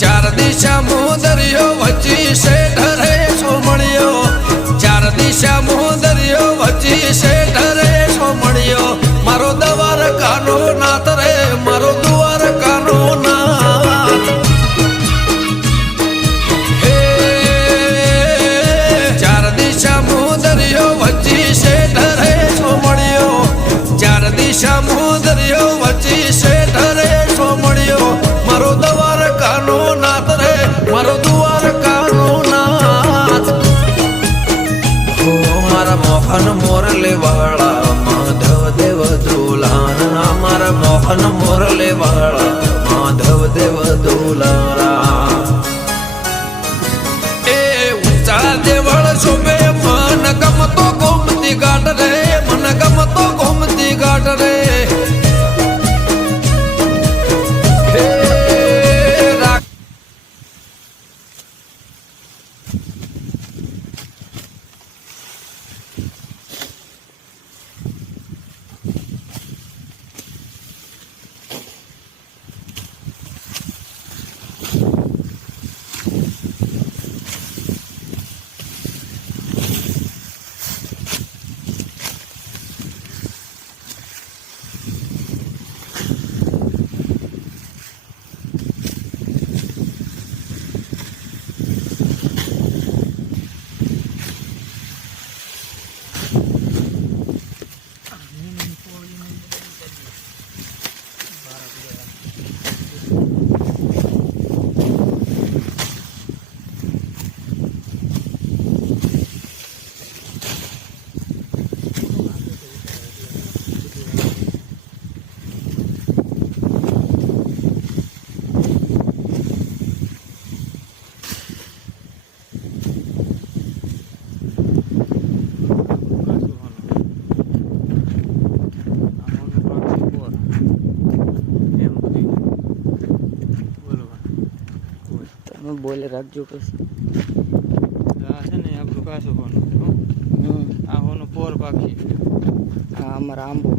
ચાર દિશા મોદરિયો વચ્ચી શેઠ રે સોમણિયો ચાર દિશા મોદરિયો વચ્ચી શેઠ રે સોમણિયો મારો દવાર કાનો નાથ રે મારો દુવાર કાનો નાથ હે ચાર દિશા મોદરિયો વચ્ચી શેઠ રે સોમણિયો ચાર દિશા મોદરિયો વચ્ચી શેઠ રે સોમણિયો મારો દવાર કાનો નાથ રે મારો દુવાર કાનો નાથ હો મારા મોહન મોરલે વાળા માધવ દેવ દુલારા મારા મોહન મોરલે વાળા માધવ દેવ દુલારા એ ઊંચા દેવળ શોભે મન ગમતો ગોમતી ઘાટ રે મન ગમતો ગોમતી ઘાટ રે બોલે રાખજો પછી આ છે ને આપણું કાસું હોનું આ હોનું પોર પાકી આ અમારા આંબો